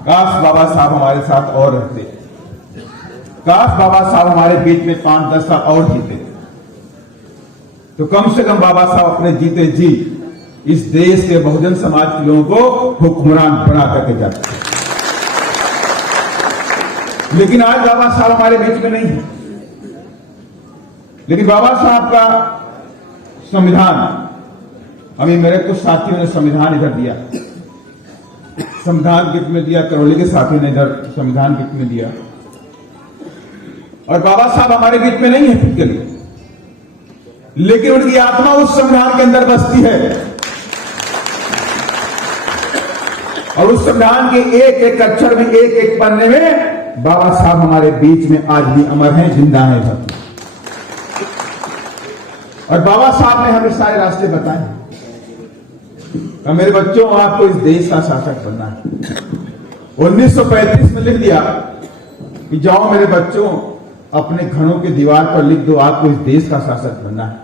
काश बाबा साहब हमारे साथ और रहते, काश बाबा साहब हमारे बीच में 5-10 साल और जीते, तो कम से कम बाबा साहब अपने जीते जी इस देश के बहुजन समाज के लोगों को हुक्मरान बना करके जाते। लेकिन आज बाबा साहब हमारे बीच में नहीं है। लेकिन बाबा साहब का संविधान, अभी मेरे कुछ साथियों ने संविधान इधर दिया, संविधान गिफ्ट में दिया, करौली के साथियों ने इधर संविधान गिफ्ट में दिया, और बाबा साहब हमारे बीच में नहीं है फिजिकली, लेकिन उनकी आत्मा उस संविधान के अंदर बसती है। और उस संविधान के एक एक अक्षर में, एक एक पन्ने में बाबा साहब हमारे बीच में आज भी अमर हैं, जिंदा हैं सब। और बाबा साहब ने हमें सारे रास्ते बताए। और मेरे बच्चों, आपको इस देश का शासक बनना है। 1935 में लिख दिया कि जाओ मेरे बच्चों, अपने घरों की दीवार पर लिख दो, आपको इस देश का शासक बनना है।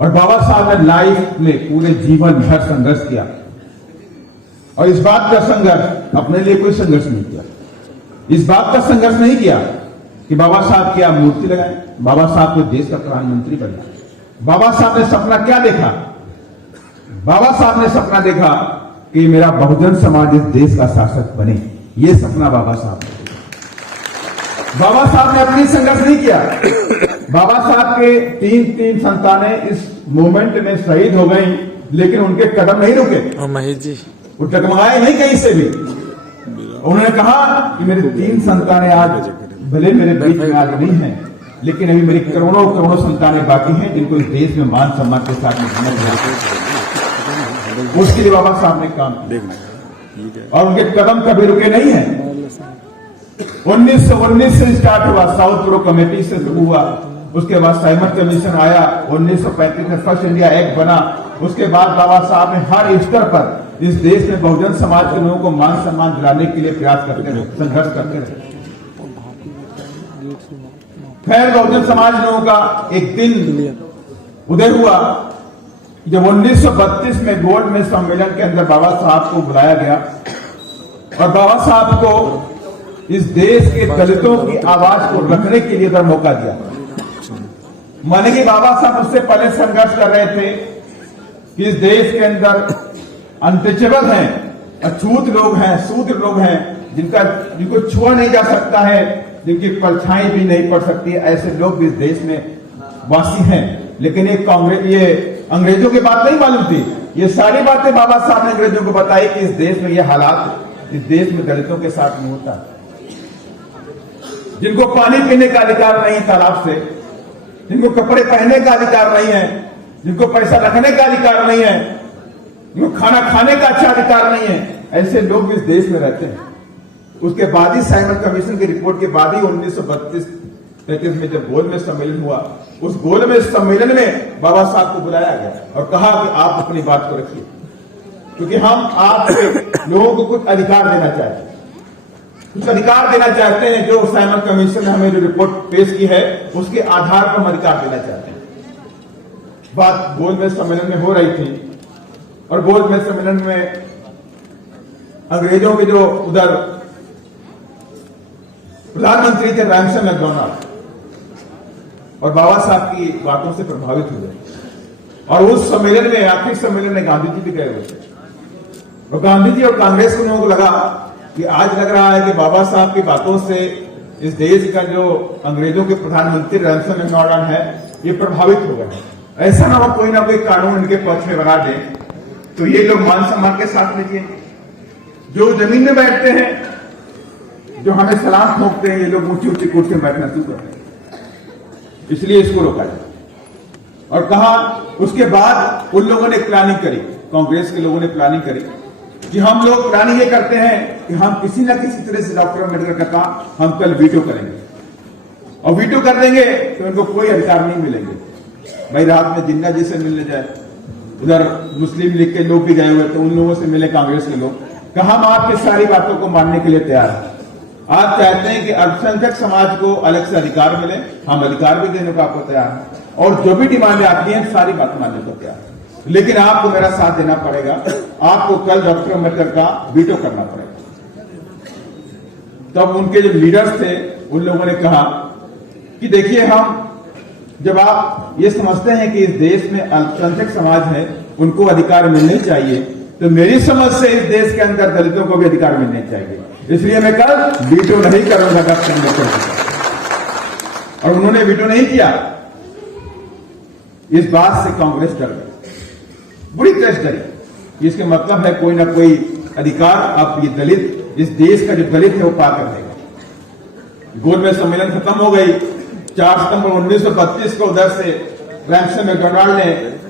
और बाबा साहब ने लाइफ में पूरे जीवन भर संघर्ष किया, और इस बात का संघर्ष अपने लिए कोई संघर्ष नहीं किया। इस बात का संघर्ष नहीं किया कि बाबा साहब क्या मूर्ति लगाए, बाबा साहब को देश का प्रधानमंत्री बनना। बाबा साहब ने सपना क्या देखा? बाबा साहब ने सपना देखा कि मेरा बहुजन समाज इस देश का शासक बने। ये सपना बाबा साहब ने देखा। बाबा साहब ने अपनी संघर्ष नहीं किया। बाबा साहब के तीन संतानें इस मूवमेंट में शहीद हो गई, लेकिन उनके कदम नहीं रुके। महेश जी, वो टकमगाए नहीं कहीं से भी। उन्होंने कहा कि मेरे 3 संतानें आज भले मेरे बीच में आज नहीं हैं, लेकिन अभी मेरी करोड़ों संतानें बाकी हैं, जिनको इस देश में मान सम्मान के साथ में उसके लिए बाबा साहब ने काम किया, और उनके कदम कभी रुके नहीं है। 1919 से स्टार्ट हुआ, साउथ प्रो कमेटी से शुरू हुआ, उसके बाद साइमन कमीशन आया, 1935 में फर्स्ट इंडिया एक्ट बना। उसके बाद बाबा साहब ने हर स्तर पर इस देश में बहुजन समाज के लोगों को मान सम्मान दिलाने के लिए प्रयास करते रहे, संघर्ष करते रहे। खैर, बहुजन समाज लोगों का एक दिन उदय हुआ जब 1932 में गोल्ड में सम्मेलन के अंदर बाबा साहब को बुलाया गया, और बाबा साहब को इस देश के दलितों की आवाज को रखने के लिए उधर मौका दिया। माने कि बाबा साहब उससे पहले संघर्ष कर रहे थे कि इस देश के अंदर अनटचेबल हैं, अछूत लोग हैं, शूद्र लोग हैं, जिनको छुआ नहीं जा सकता है, जिनकी परछाई भी नहीं पड़ सकती, ऐसे लोग भी इस देश में वासी हैं। लेकिन ये अंग्रेजों की बात नहीं मालूम थी। ये सारी बातें बाबा साहब ने अंग्रेजों को बताई कि इस देश में ये हालात, इस देश में दलितों के साथ नहीं होता, जिनको पानी पीने का अधिकार नहीं तालाब से, जिनको कपड़े पहनने का अधिकार नहीं है, जिनको पैसा रखने का अधिकार नहीं है, जिनको खाना खाने का अच्छा अधिकार नहीं है, ऐसे लोग भी इस देश में रहते हैं। उसके बाद ही साइमन कमीशन की रिपोर्ट के बाद ही 1932-33 में जब गोल में सम्मेलन हुआ, उस गोल में सम्मेलन में बाबा साहब को बुलाया गया और कहा कि आप अपनी बात को रखिए, क्योंकि हम आपके लोगों को कुछ अधिकार देना चाहते हैं, कुछ अधिकार देना चाहते हैं जो साइमन कमीशन ने हमें जो रिपोर्ट पेश की है उसके आधार पर हम अधिकार देना चाहते हैं। बात गोल में सम्मेलन में हो रही थी, और गोल में सम्मेलन में अंग्रेजों के जो उधर प्रधानमंत्री थे रैमसन मैकडोनाल्ड, और बाबा साहब की बातों से प्रभावित हुए, और उस सम्मेलन में, आखिरी सम्मेलन में गांधी जी भी गए हुए थे, और गांधी जी और कांग्रेस के लोगों को लगा कि आज लग रहा है कि बाबा साहब की बातों से इस देश का जो अंग्रेजों के प्रधानमंत्री रैमसन मैकडोनाल्ड है, ये प्रभावित हो गए। ऐसा ना हो कोई ना कोई कानून इनके पक्ष में बना दे तो ये लोग मान सम्मान के साथ में जिए। जो जमीन में बैठते हैं, जो हमें सलाम ठोकते हैं, ये लोग ऊंची ऊंची कुर्सी में बैठना शुरू करते हैं। इसलिए इसको रोका जाए। और कहा, उसके बाद उन लोगों ने प्लानिंग करी, कांग्रेस के लोगों ने प्लानिंग करी कि हम लोग प्लानिंग ये करते हैं कि हम किसी ना किसी तरह से डॉक्टर अम्बेडकर का काम हम कल वीटो करेंगे, और वीटो कर देंगे तो उनको कोई अधिकार नहीं मिलेंगे। भाई रात में जिन्ना जी से मिलने जाए, उधर मुस्लिम लीग के लोग भी गए हुए, तो उन लोगों से मिले कांग्रेस के लोग, कहा हम आपकी सारी बातों को मानने के लिए तैयार हैं। आप चाहते हैं कि अल्पसंख्यक समाज को अलग से अधिकार मिले, हम अधिकार भी देने को आपको तैयार हैं, और जो भी डिमांडें आती हैं सारी बात मानने को तैयार है। लेकिन आपको मेरा साथ देना पड़ेगा, आपको कल डॉक्टर अम्बेडकर का वीटो करना पड़ेगा। तब उनके जो लीडर्स थे उन लोगों ने कहा कि देखिए, हम जब आप ये समझते हैं कि इस देश में अल्पसंख्यक समाज है, उनको अधिकार मिलने चाहिए, तो मेरी समझ से इस देश के अंदर दलितों को भी अधिकार मिलने चाहिए, इसलिए मैं कल वीटो नहीं करूंगा डॉक्टर अम्बेडकर। और उन्होंने वीटो नहीं किया। इस बात से कांग्रेस डर गई, बुरी तरह डरी। इसके मतलब है कोई ना कोई अधिकार अब ये दलित, इस देश का जो दलित है वो पाकर रहेगा। गोलमेज सम्मेलन खत्म हो गई। 4 सितंबर 1932 को उधर से रैमसे मैकडोनाल्ड ने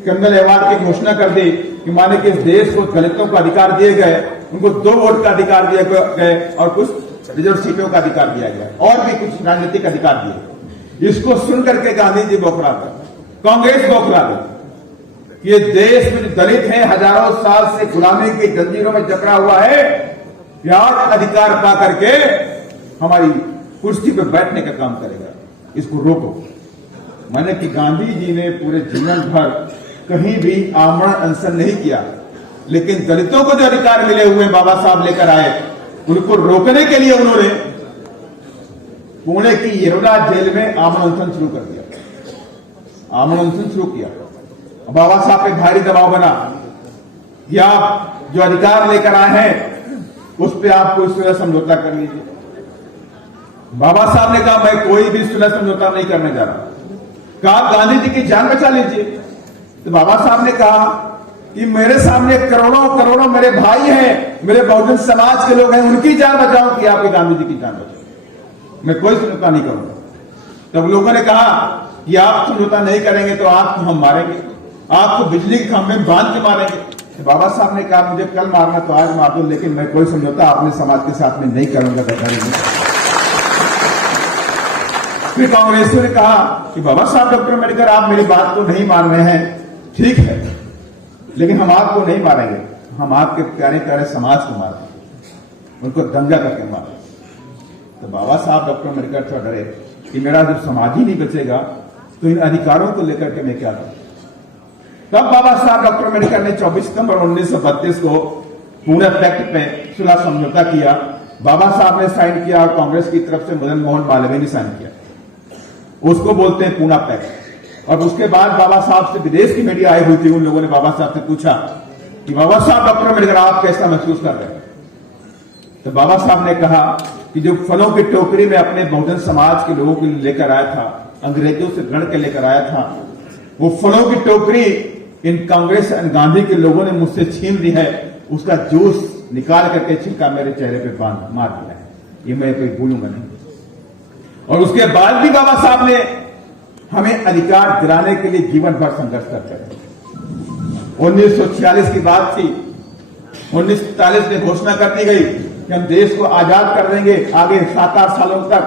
कर्नल अवार्ड की घोषणा कर दी कि माने कि इस देश को दलितों को अधिकार दिए गए, उनको 2 वोट का अधिकार दिए गए और कुछ रिजर्व सीटों का अधिकार दिया गया और भी कुछ राजनीतिक अधिकार दिए। इसको सुन करके गांधी जी बौखला गए, कांग्रेस बौखला गई। ये देश में दलित हैं, हजारों साल से गुलामी की जंजीरों में जकड़ा हुआ है, आज अधिकार पा करके हमारी कुर्सी पर बैठने का काम करेगा, इसको रोको। माने कि गांधी जी ने पूरे जीवन भर कहीं भी आमरण अनशन नहीं किया, लेकिन दलितों को जो अधिकार मिले हुए बाबा साहब लेकर आए, उनको रोकने के लिए उन्होंने पुणे की येरवडा जेल में आमरण अनशन शुरू कर दिया। आमरण अनशन शुरू किया। बाबा साहब पे भारी दबाव बना कि आप जो अधिकार लेकर आए हैं उस पर आप कोई सुलह समझौता कर लीजिए। बाबा साहब ने कहा मैं कोई भी सुलह समझौता नहीं करने जा रहा। कहा गांधी जी की जान बचा लीजिए। तो बाबा साहब ने कहा कि मेरे सामने करोड़ों करोड़ों मेरे भाई हैं, मेरे बहुजन समाज के लोग हैं, उनकी जान बचाओ कि आपकी गांधी जी की जान बचाओ, मैं कोई समझौता नहीं करूंगा। तब लोगों ने कहा कि आप समझौता नहीं करेंगे तो आपको हम मारेंगे, आपको बिजली के खंभे में बांध के मारेंगे। तो बाबा साहब ने कहा मुझे कल मारना तो आज मार दो, लेकिन मैं कोई समझौता अपने समाज के साथ में नहीं करूंगा। फिर कांग्रेसियों ने कहा कि बाबा साहब डॉक्टर अम्बेडकर आप मेरी बात को नहीं मान रहे हैं, ठीक है, लेकिन हम आपको नहीं मारेंगे, हम आपके प्यारे प्यारे समाज को मारेंगे, उनको दंगा करके मारेंगे। तो बाबा साहब डॉक्टर अम्बेडकर थोड़ा डरे कि मेरा जब समाज ही नहीं बचेगा तो इन अधिकारों को लेकर के मैं क्या करूं। तब बाबा साहब डॉक्टर अम्बेडकर ने 24 सितंबर 1932 को पुणे पैक्ट पे सुलह समझौता किया। बाबा साहब ने साइन किया और कांग्रेस की तरफ से मदन मोहन मालवीय ने साइन किया। उसको बोलते हैं पूना पैक्ट। और उसके बाद बाबा साहब से विदेश की मीडिया आई हुई थी, उन लोगों ने बाबा साहब से पूछा कि बाबा साहब डॉक्टर अम्बेडकर आप कैसा महसूस कर रहे हैं। तो बाबा साहब ने कहा कि जो फलों की टोकरी में अपने बहुजन समाज के लोगों को लेकर आया था, अंग्रेजों से लड़ के लेकर आया था, वो फलों की टोकरी इन कांग्रेस और गांधी के लोगों ने मुझसे छीन ली है, उसका जूस निकाल करके छिलका मेरे चेहरे पे बांध मार दिया है, ये मैं कोई भूलूंगा नहीं। और उसके बाद भी बाबा साहब ने हमें अधिकार दिलाने के लिए जीवन भर संघर्ष करते रहे। 1946 की बात थी, 1947 में घोषणा कर दी गई कि हम देश को आजाद कर देंगे। आगे 7-8 सालों तक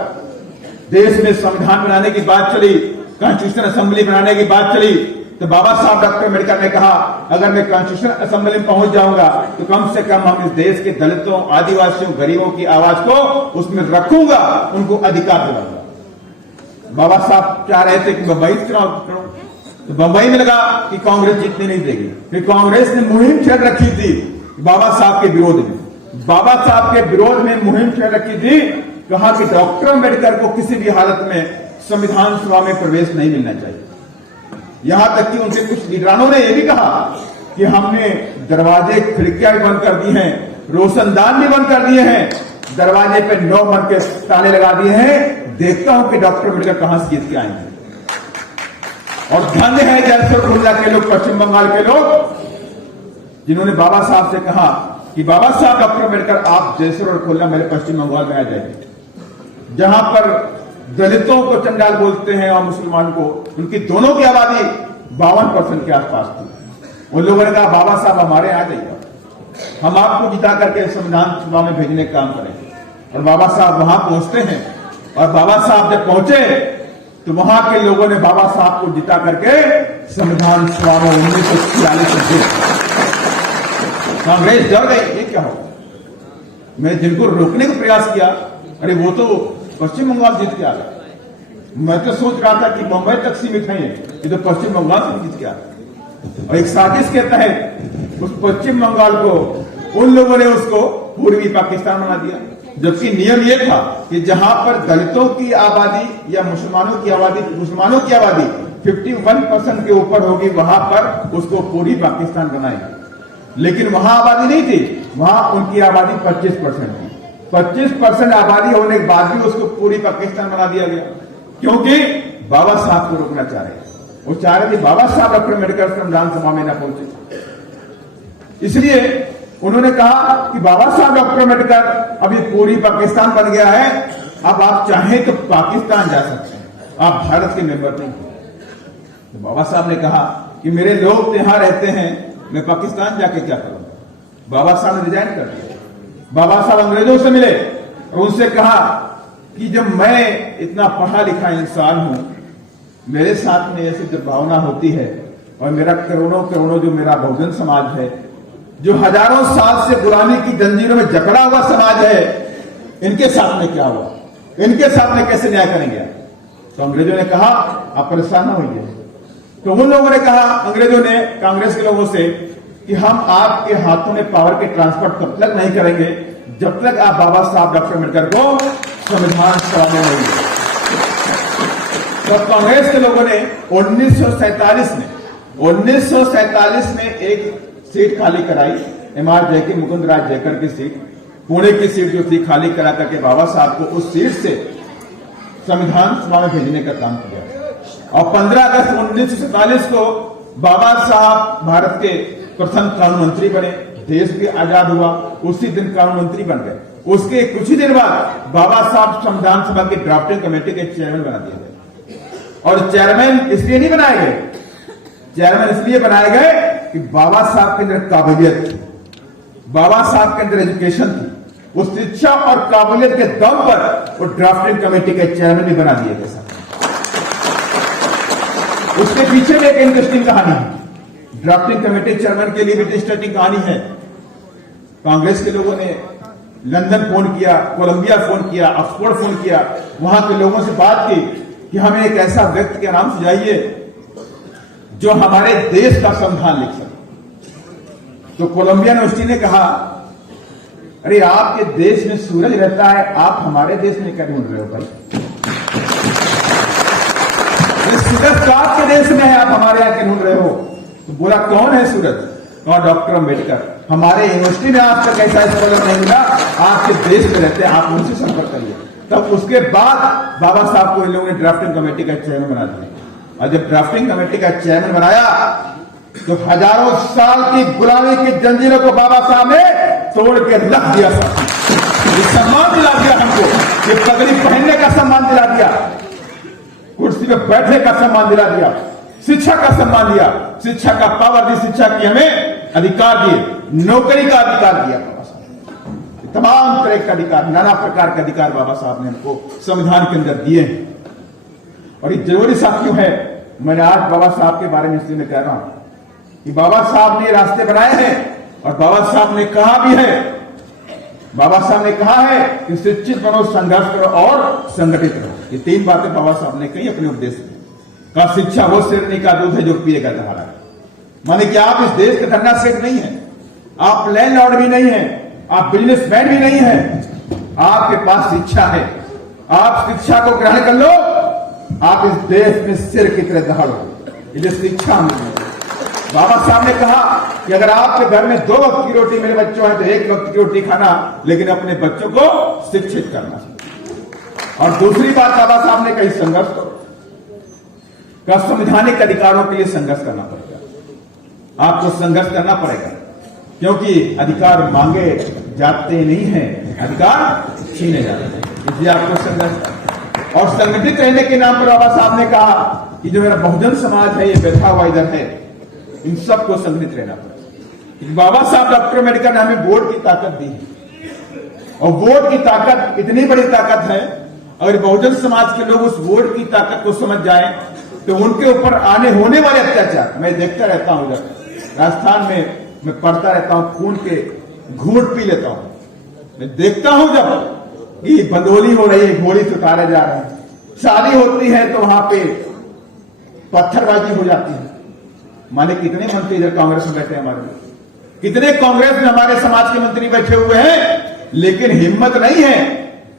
देश में संविधान बनाने की बात चली, कॉन्स्टिट्यूशन असेंबली बनाने की बात चली। तो बाबा साहब डॉक्टर अम्बेडकर ने कहा अगर मैं कॉन्स्टिट्यूशन असेंबली में पहुंच जाऊंगा तो कम से कम हम इस देश के दलितों, आदिवासियों, गरीबों की आवाज को उसमें रखूंगा, उनको अधिकार दिलाऊंगा। बाबा साहब चाह रहे थे कि बंबई चुनाव करूं, तो बंबई में लगा कि कांग्रेस जीतने नहीं देगी। फिर कांग्रेस ने मुहिम छेड़ रखी थी बाबा साहब के विरोध में, बाबा साहब के विरोध में मुहिम छेड़ रखी थी, कहा कि डॉक्टर अम्बेडकर को किसी भी हालत में संविधान सभा में प्रवेश नहीं मिलना चाहिए। यहां तक कि उनके कुछ लीडरानों ने यह भी कहा कि हमने दरवाजे खिड़कियां भी बंद कर दी हैं, रोशनदान भी बंद कर दिए हैं, दरवाजे पे 9 बंद के ताले लगा दिए हैं, देखता हूं कि डॉक्टर अम्बेडकर कहां से जीत के आएंगे। और धन्य है जयसर खुल्ला के लोग, पश्चिम बंगाल के लोग, जिन्होंने बाबा साहब से कहा कि बाबा साहब डॉक्टर अम्बेडकर आप जयसर और खुल्ला मेरे पश्चिम बंगाल में आ जाएंगे, जहां पर दलितों को चंडाल बोलते हैं और मुसलमान को, उनकी दोनों की आबादी 52% के आसपास थी। उन लोगों ने कहा बाबा साहब हमारे यहाँ आ जाइए, हम आपको जिता करके संविधान सभा में भेजने का काम करेंगे। और बाबा साहब वहां पहुंचते हैं, और बाबा साहब जब पहुंचे तो वहां के लोगों ने बाबा साहब को जिता करके संविधान सभा में 1946 में कांग्रेस डर गई, ये क्या हो। मैं जिनको रोकने का प्रयास किया, अरे वो तो पश्चिम बंगाल जीत के आ गए। मैं तो सोच रहा था कि बंबई तक सीमित है, ये तो पश्चिम बंगाल से जीत के आ गए। और एक साजिश के तहत उस पश्चिम बंगाल को उन लोगों ने उसको पूर्वी पाकिस्तान बना दिया, जबकि नियम यह था कि जहां पर दलितों की आबादी या मुसलमानों की आबादी 51% के ऊपर होगी, वहां पर उसको पूर्वी पाकिस्तान बनाएंगे। लेकिन वहां आबादी नहीं थी, वहां उनकी आबादी 25% थी। 25% आबादी होने के बाद भी उसको पूर्वी पाकिस्तान बना दिया गया, क्योंकि बाबा साहब को रोकना चाह रहे। वो चाह रहे थे बाबा साहब डॉक्टर अम्बेडकर संविधान सभा में न पहुंचे, इसलिए उन्होंने कहा कि बाबा साहब डॉक्टर अम्बेडकर अभी पूर्वी पाकिस्तान बन गया है, अब आप चाहें तो पाकिस्तान जा सकते हैं, आप भारत के मेंबर नहीं। तो बाबा साहब ने कहा कि मेरे लोग यहां रहते हैं, मैं पाकिस्तान जाके क्या करूंगा। बाबा साहब ने रिजाइन कर दिया। बाबा साहब अंग्रेजों से मिले और उनसे कहा कि जब मैं इतना पढ़ा लिखा इंसान हूं, मेरे साथ में ऐसी जब भावना होती है और मेरा करोड़ों जो मेरा बहुजन समाज है, जो हजारों साल से गुलामी की जंजीरों में जकड़ा हुआ समाज है, इनके साथ में क्या हुआ, इनके साथ में कैसे न्याय करेंगे। तो अंग्रेजों ने कहा आप परेशान न होइए। तो उन लोगों ने कहा, अंग्रेजों ने कांग्रेस के लोगों से, कि हम आपके हाथों में पावर के ट्रांसफर तब तक नहीं करेंगे जब तक आप बाबा साहब डॉक्टर अम्बेडकर को संविधान सभा में नहीं। तो कांग्रेस के लोगों ने 1947 में एक सीट खाली कराई, MR जयकर, मुकुंद राज जयकर की सीट, पुणे की सीट जो थी, खाली करा करके बाबा साहब को उस सीट से संविधान सभा में भेजने का काम किया। और 15 अगस्त 1947 को बाबा साहब भारत के प्रथम कानून मंत्री बने, देश भी आजाद हुआ, उसी दिन कानून मंत्री बन गए। उसके कुछ ही दिन बाद बाबा साहब संविधान सभा की ड्राफ्टिंग कमेटी के चेयरमैन बना दिए गए। और चेयरमैन इसलिए नहीं बनाए गए, चेयरमैन इसलिए बनाए गए कि बाबा साहब के अंदर काबिलियत थी, बाबा साहब के अंदर एजुकेशन थी, वो शिक्षा और काबिलियत के दम पर वो ड्राफ्टिंग कमेटी के चेयरमैन भी बना दिए गए। उसके पीछे में एक इंटरेस्टिंग कहानी है, ड्राफ्टिंग कमेटी चेयरमैन के लिए भी इंटरेस्टिंग कहानी है। कांग्रेस के लोगों ने लंदन फोन किया, कोलंबिया फोन किया, ऑक्सफोर्ड फोन किया, वहां के लोगों से बात की कि हमें एक ऐसा व्यक्ति के नाम सुझाइए जो हमारे देश का संविधान लिख सके। तो कोलंबिया यूनिवर्सिटी ने कहा, अरे आपके देश में सूरज रहता है, आप हमारे देश में क्या ढूंढ रहे हो भाई, सूरज तो आपके देश में है, आप हमारे यहां क्या ढूंढ रहे हो। तो बोला कौन है सूरज, और डॉक्टर अम्बेडकर, हमारे यूनिवर्सिटी में आज तक ऐसा स्कॉलर नहीं मिला, आपके देश में रहते हैं, आप उनसे संपर्क करिए। तब उसके बाद बाबा साहब को इन लोगों ने ड्राफ्टिंग कमेटी का चेयरमैन बना दिया। और जब ड्राफ्टिंग कमेटी का चेयरमैन बनाया तो हजारों साल की गुलामी की जंजीरों को बाबा साहब ने तोड़ के रख दिया। ये सम्मान दिला दिया हमको, ये पगड़ी पहनने का सम्मान दिला दिया, कुर्सी पे बैठने का सम्मान दिला दिया, शिक्षा का सम्मान दिया, शिक्षा का पावर दी, शिक्षा की हमें अधिकार दिए, नौकरी का अधिकार दिया। बाबा साहब तमाम तरह का अधिकार, नाना प्रकार के अधिकार बाबा साहब ने हमको संविधान के अंदर दिए हैं। और ये जरूरी साथियों है, मैंने आज बाबा साहब के बारे में इसलिए मैं कह रहा हूं कि बाबा साहब ने रास्ते बनाए हैं और बाबा साहब ने कहा भी है, बाबा साहब ने कहा है कि शिक्षित बनो, संघर्ष करो और संगठित रहो। ये 3 बातें बाबा साहब ने कही अपने उपदेश में। का शिक्षा वो शेरनी का दूध है जो पिएगा दहाड़ा। माने कि आप इस देश के धरना सेठ नहीं है, आप लैंडलॉर्ड भी नहीं है, आप बिजनेसमैन भी नहीं है, आपके पास शिक्षा है, आप शिक्षा को ग्रहण कर लो, आप इस देश में सिर की तरह दहाड़ो। ये शिक्षा मिली। बाबा साहब ने कहा कि अगर आपके घर में 2 वक्त की रोटी मेरे बच्चों हैं तो 1 वक्त की रोटी खाना, लेकिन अपने बच्चों को शिक्षित करना। और दूसरी बात बाबा साहब ने कही, संघर्ष करो, का संवैधानिक अधिकारों के लिए संघर्ष करना पड़ेगा, आपको संघर्ष करना पड़ेगा, क्योंकि अधिकार मांगे जाते नहीं हैं, अधिकार छीने जाते हैं, इसलिए आपको संघर्ष करना। और संगठित रहने के नाम पर बाबा साहब ने कहा कि जो मेरा बहुजन समाज है, ये बैठा हुआ इधर है, इन सबको संगठित रहना पड़ेगा। बाबा साहब डॉक्टर अम्बेडकर ने हमें वोट की ताकत दी है, और वोट की ताकत इतनी बड़ी ताकत है, अगर बहुजन समाज के लोग उस वोट की ताकत को समझ जाएं तो उनके ऊपर आने होने वाले अत्याचार, मैं देखता रहता हूं, इधर राजस्थान में मैं पढ़ता रहता हूं, खून के घूंट पी लेता हूं। मैं देखता हूं जब कि बंदोली हो रही है, घोड़ी से उतारे जा रहे हैं, शादी होती है तो वहां पे पत्थरबाजी हो जाती है, माने कितने मंत्री इधर कांग्रेस में बैठे हैं हमारे, कितने कांग्रेस में हमारे समाज के मंत्री बैठे हुए हैं, लेकिन हिम्मत नहीं है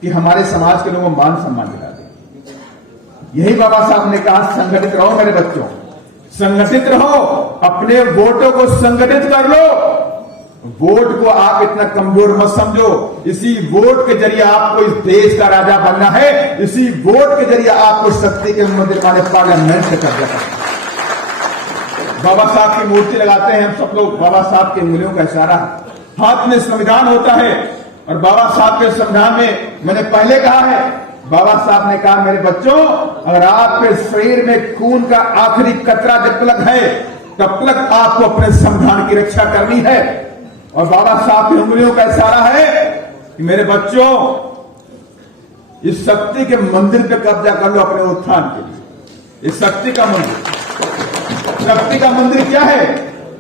कि हमारे समाज के लोगों को मान सम्मान दिला दे। यही बाबा साहब ने कहा, संगठित रहो मेरे बच्चों, संगठित रहो, अपने वोटों को संगठित कर लो। वोट को आप इतना कमजोर मत समझो, इसी वोट के जरिए आपको इस देश का राजा बनना है, इसी वोट के जरिए आपको शक्ति के मंदिर वाले पार्लियामेंट से कब्जा करना है। बाबा साहब की मूर्ति लगाते हैं हम सब लोग, बाबा साहब की उंगलियों का इशारा है, हाथ में संविधान होता है, और बाबा साहब के संविधान में मैंने पहले कहा है, बाबा साहब ने कहा मेरे बच्चों, अगर आपके शरीर में खून का आखिरी कतरा जब तक है तब तक आपको अपने संविधान की रक्षा करनी है। और बाबा साहब की उंगलियों का इशारा है कि मेरे बच्चों, इस शक्ति के मंदिर पे कब्जा कर लो अपने उत्थान के लिए। इस शक्ति का मंदिर, शक्ति का मंदिर क्या है?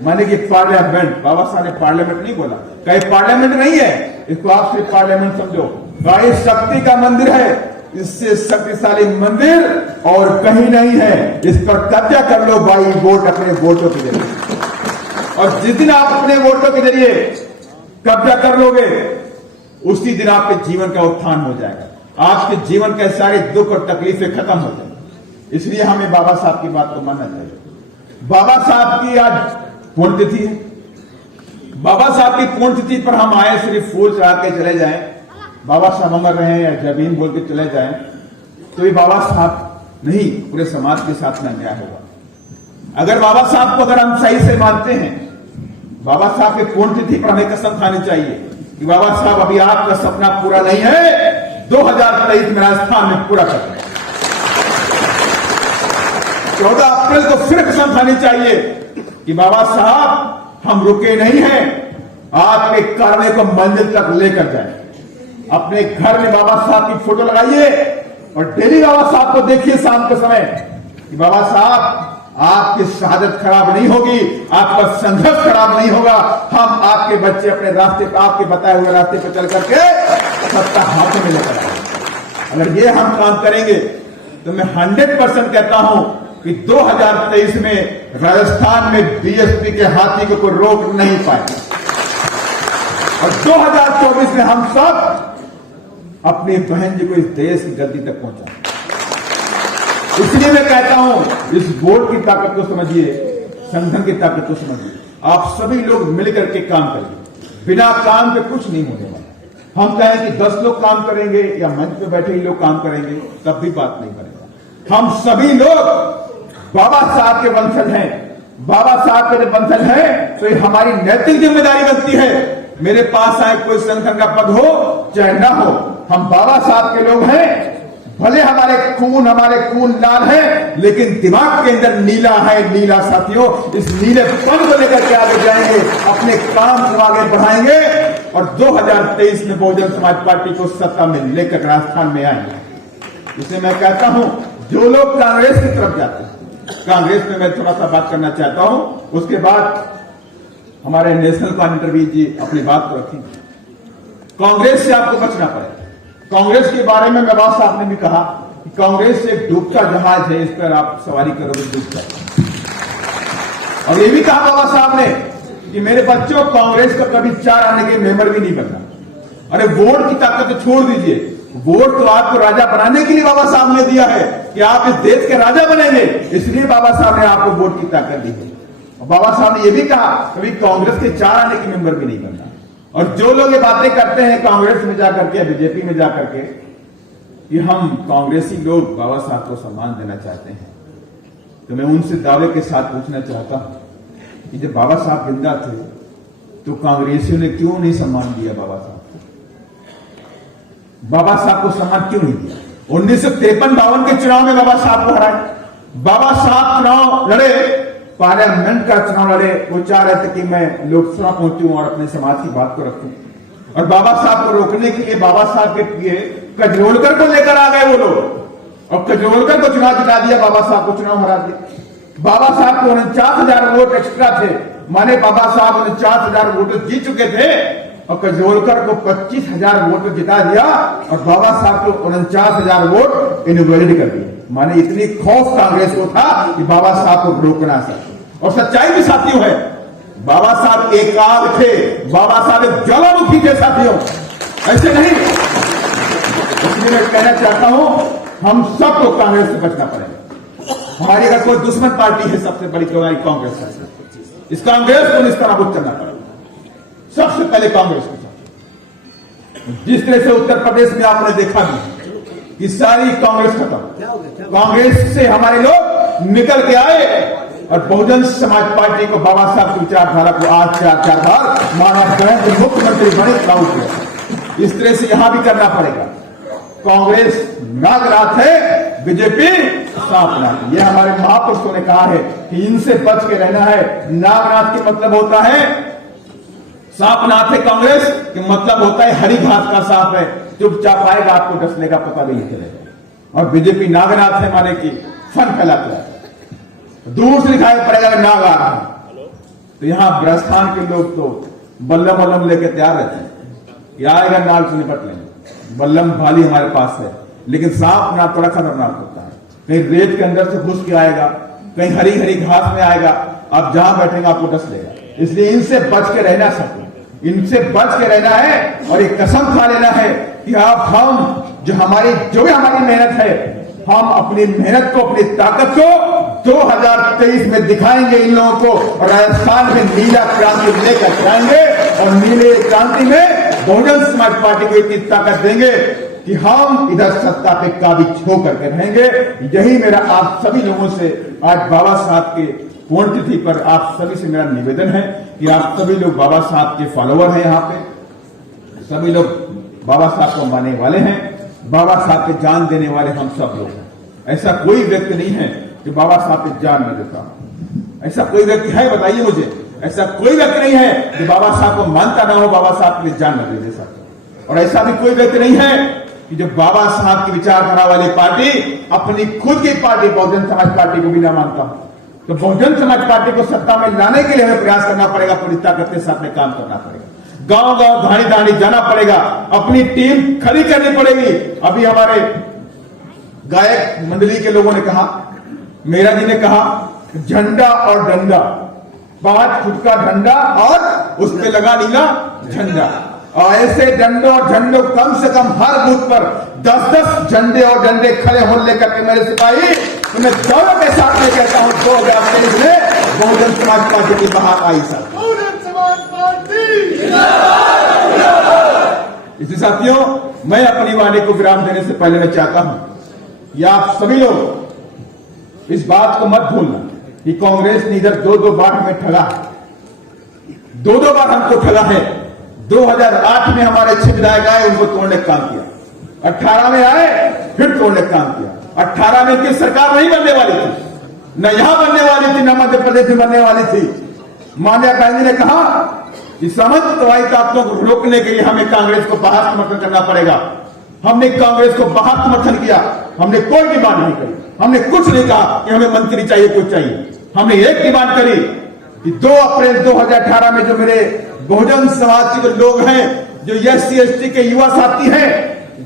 माने कि पार्लियामेंट। बाबा साहब ने पार्लियामेंट नहीं बोला, कहीं पार्लियामेंट नहीं है, इसको आप सिर्फ पार्लियामेंट समझो। भाई शक्ति का मंदिर है, इससे शक्तिशाली मंदिर और कहीं नहीं है। इस पर कब्जा कर लो भाई, वोट अपने वोटों के जरिए। और जिस दिन आप अपने वोटों के जरिए कब्जा कर लोगे, उसी दिन आपके जीवन का उत्थान हो जाएगा, आपके जीवन के सारे दुख और तकलीफें खत्म हो जाएंगी। इसलिए हमें बाबा साहब की बात को मानना चाहिए। बाबा साहब की आज पुण्यतिथि है, बाबा साहब की पुण्यतिथि पर हम आए सिर्फ फूल चढ़ा के चले जाएं, बाबा साहब अमर रहे या जमीन बोल के चले जाएं, तो ये बाबा साहब नहीं, पूरे समाज के साथ में अन्याय होगा। अगर बाबा साहब को अगर हम सही से मानते हैं, बाबा साहब की पुण्यतिथि पर हमें कसम खानी चाहिए कि बाबा साहब अभी आपका सपना पूरा नहीं है, 2023 में राजस्थान में पूरा कर रहे हैं। 14 अप्रैल को फिर कसम खानी चाहिए कि बाबा साहब हम रुके नहीं हैं, आपके कार्य को मंजिल तक लेकर जाए। अपने घर में बाबा साहब की फोटो लगाइए और डेली बाबा साहब को देखिए शाम के समय कि बाबा साहब आपकी शहादत खराब नहीं होगी, आपका संघर्ष खराब नहीं होगा। हम आपके बच्चे अपने रास्ते पर, आपके बताए हुए रास्ते पर चल करके सत्ता हाथों में लेकर आएंगे। अगर ये हम काम करेंगे तो मैं 100% कहता हूं कि 2023 में राजस्थान में बीएसपी के हाथी को कोई रोक नहीं पाएगा, और 2024 में हम सब अपनी बहन जी को इस देश की गद्दी तक पहुंचा। इसलिए मैं कहता हूं, इस वोट की ताकत को समझिए, संगठन की ताकत को समझिए। आप सभी लोग मिलकर के काम करिए, बिना काम के कुछ नहीं होने वाला। हम कहें कि 10 लोग काम करेंगे या मंच पे बैठे ही लोग काम करेंगे, तब भी बात नहीं बनेगा। हम सभी लोग बाबा साहब के वंशज हैं, बाबा साहब के जब वंशज हैं तो ये हमारी नैतिक जिम्मेदारी बनती है। मेरे पास आए कोई संगठन का पद हो चाहे ना हो, हम बाबा साहब के लोग हैं। भले हमारे खून लाल है, लेकिन दिमाग के अंदर नीला है, नीला साथियों। इस नीले पन को लेकर के आगे जाएंगे, अपने काम को आगे बढ़ाएंगे और 2023 में बहुजन समाज पार्टी को सत्ता में लेकर राजस्थान में आएंगे। इसलिए मैं कहता हूं, जो लोग कांग्रेस की तरफ जाते हैं, कांग्रेस में मैं थोड़ा सा बात करना चाहता हूं, उसके बाद हमारे नेशनल कॉर्डिनेटर भी जी अपनी बात को रखेंगे। कांग्रेस से आपको बचना पड़ेगा। कांग्रेस के बारे में बाबा साहब ने भी कहा कि कांग्रेस एक डूबता जहाज है, इस पर आप सवारी करोगे डूब जाए। और ये भी कहा बाबा साहब ने कि मेरे बच्चों, कांग्रेस का कभी 4 आने के मेंबर भी नहीं बनना। अरे वोट की ताकत तो छोड़ दीजिए, वोट तो आपको राजा बनाने के लिए बाबा साहब ने दिया है कि आप इस देश के राजा बनेंगे, इसलिए बाबा साहब ने आपको वोट की ताकत दी है। और बाबा साहब ने यह भी कहा कभी कांग्रेस के 4 आने के मेंबर भी नहीं बनना। और जो लोग ये बातें करते हैं कांग्रेस में जाकर के, बीजेपी में जाकर के, कि हम कांग्रेसी लोग बाबा साहब को सम्मान देना चाहते हैं, तो मैं उनसे दावे के साथ पूछना चाहता हूं कि जब बाबा साहब जिंदा थे तो कांग्रेसियों ने क्यों नहीं सम्मान दिया बाबा साहब को? बाबा साहब को सम्मान क्यों नहीं दिया? 1953-52 के चुनाव में बाबा साहब को हराए। बाबा साहब चुनाव लड़े, पार्लियामेंट का चुनाव लड़े, वो चाह रहे थे कि मैं लोकसभा पहुंचूं और अपने समाज की बात को रखूं। और बाबा साहब को रोकने के लिए बाबा साहब के लिए कजरोलकर को लेकर आ गए वो लोग, और कजरोलकर को चुनाव जिता दिया, बाबा साहब को चुनाव हरा दिया। बाबा साहब को 49,000 वोट एक्स्ट्रा थे, माने बाबा साहब 49,000 वोट जीत चुके थे, और कजरोलकर को 25,000 वोट जिता दिया, और बाबा साहब को 49,000 वोट इनवैलिड कर दिए। माने इतनी खौफ कांग्रेस को था कि बाबा साहब को रोकना सके। और सच्चाई भी साथियों है, बाबा साहब एकाग थे, बाबा साहब एक ज्वालामुखी थे साथियों, ऐसे नहीं। इसलिए मैं कहना चाहता हूं, हम सबको कांग्रेस से बचना पड़ेगा। हमारी अगर कोई दुश्मन पार्टी है सबसे बड़ी तो हमारी कांग्रेस है। इस कांग्रेस को निस्तानाबूद करना पड़ेगा सबसे पहले कांग्रेस के साथ। जिस तरह से उत्तर प्रदेश में आपने देखा भी कि सारी कांग्रेस खत्म, कांग्रेस से हमारे लोग निकल के आए और बहुजन समाज पार्टी को, बाबा साहब की विचारधारा को आज 4 बार माना गए मुख्यमंत्री बने चुनाव किया। इस तरह से यहां भी करना पड़ेगा। कांग्रेस नागरात है, बीजेपी सांपनाथ। ये हमारे महापुरुषों ने कहा है कि इनसे बच के रहना है। नागनाथ के मतलब होता है, सांपनाथ है कांग्रेस के मतलब होता है हरी घास का सांप है, चुपचाप आएगा, आपको डसने का पता नहीं चलेगा। और बीजेपी नागनाथ है माने कि फन फैलाता है, दूर से दिखाई पड़ेगा कि नाग आ रहा है। तो यहां ब्रजस्थान के लोग तो बल्लम वल्लम लेके तैयार रहते हैं कि आएगा नाग से निपट लेंगे। बल्लम भाली हमारे पास है, लेकिन सांप ना थोड़ा खतरनाक होता है। कहीं रेत के अंदर से घुस के आएगा, कहीं हरी हरी घास में आएगा, आप जहां बैठेंगे आपको डस लेगा। इसलिए इनसे बच के रहना सकते, इनसे बच के रहना है और एक कसम खा लेना है कि आप हम जो भी हमारी मेहनत है, हम अपनी मेहनत को, अपनी ताकत को 2023 में दिखाएंगे इन लोगों को। और राजस्थान में नीला क्रांति लेकर जाएंगे और नीले क्रांति में बहुजन समाज पार्टी को इतनी ताकत देंगे कि हम इधर सत्ता पे काबिज होकर के रहेंगे। यही मेरा आप सभी लोगों से आज बाबा साहब के पुण्यतिथि पर आप सभी से मेरा निवेदन है कि आप सभी लोग बाबा साहब के फॉलोअर हैं। यहाँ पे सभी लोग बाबा साहब को मानने वाले हैं, बाबा साहब पे जान देने वाले हम सब लोग हैं। ऐसा कोई व्यक्ति नहीं है कि बाबा साहब पे जान न देता। ऐसा कोई व्यक्ति है, बताइए मुझे, ऐसा कोई व्यक्ति नहीं है जो बाबा साहब को मानता ना हो, बाबा साहब के लिए जान न दे सकता। और ऐसा भी कोई व्यक्ति नहीं है कि जो बाबा साहब की विचारधारा वाली पार्टी अपनी खुद की पार्टी बहुजन समाज पार्टी को भी ना मानता। तो बहुजन समाज पार्टी को सत्ता में लाने के लिए हमें प्रयास करना पड़ेगा, पूरी ताकत के साथ में काम करना पड़ेगा, गांव गांव धानी धानी जाना पड़ेगा, अपनी टीम खड़ी करनी पड़ेगी। अभी हमारे गायक मंडली के लोगों ने कहा, मेरा जी ने कहा, झंडा और डंडा, 5 फुट का डंडा और उस पे लगा नीला झंडा। और ऐसे डंडों और झंडों कम से कम हर बूथ पर 10-10 झंडे और डंडे खड़े हो लेकर के मेरे सिपाही, मैं गौरव के साथ में कहता हूं 2023 में बहुजन समाज पार्टी की बहार आई सर। इसी साथियों, मैं अपनी वाणी को विराम देने से पहले मैं चाहता हूं कि आप सभी लोग इस बात को मत भूलना कि कांग्रेस ने इधर 2-2 बार हमें ठगा है, 2-2 बार हमको ठगा है। 2008 में हमारे 6 विधायक आए, उनको तोड़ने का काम किया। 18 में आए, फिर तोड़ने का काम किया। 18 में किस सरकार नहीं बनने वाली थी, न यहां बनने वाली थी, न मध्य प्रदेश में बनने वाली थी। मान्या गांधी ने कहा कि सामंतवादी ताकतों को रोकने के लिए हमें कांग्रेस को बाहर समर्थन करना पड़ेगा। हमने कांग्रेस को बाहर समर्थन किया, हमने कोई डिमांड नहीं करी, हमने कुछ नहीं कहा कि हमें मंत्री चाहिए, कुछ चाहिए। हमने एक डिमांड करी कि 2 अप्रैल 2018 में जो मेरे बहुजन समाज के जो लोग हैं, जो SC ST के युवा साथी हैं,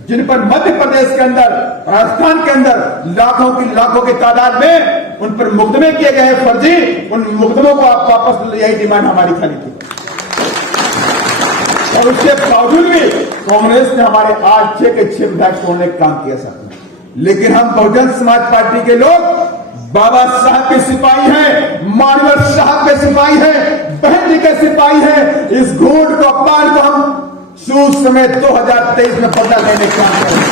जिन पर मध्य प्रदेश के अंदर, राजस्थान के अंदर लाखों की तादाद में उन पर मुकदमे किए गए हैं फर्जी, उन मुकदमों को आप वापस, यही डिमांड हमारी खाली थी। और उसके बावजूद भी कांग्रेस ने हमारे आज 6 के 6 विधायक तोड़ने का काम किया साथ में। लेकिन हम बहुजन समाज पार्टी के लोग बाबा साहब के सिपाही हैं, मानवर साहब के सिपाही हैं, बहन जी के सिपाही हैं। इस घूंट को, अपमान को हम सूद समेत 2023 में बदला लेने का काम करेंगे।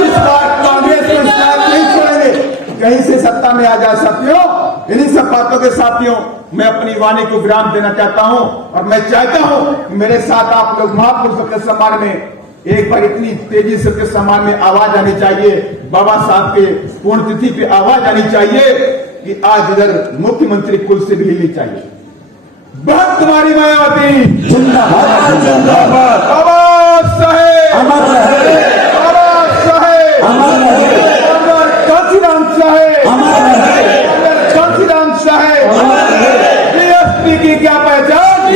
इस बार कांग्रेस में साथ नहीं छोड़ेंगे, कहीं से सत्ता में आ जाए साथियों। इन्हीं सब बातों के साथियों, मैं अपनी वाणी को विराम देना चाहता हूं और मैं चाहता हूं मेरे साथ आप लोग महापुरुषों के सम्मान में एक बार इतनी तेजी से के सम्मान में आवाज आनी चाहिए, बाबा साहब के पुण्यतिथि पे आवाज आनी चाहिए कि आज इधर मुख्यमंत्री कुल से भी हिलनी चाहिए। बहुत तुम्हारी मायावती जिंदाबाद, जिंदाबाद, बाबा साहेब अमर रहे, बाबा साहेब अमर रहे, कांशीराम साहेब अमर रहे, कांशीराम साहेब अमर रहे। DSP की क्या पहचान,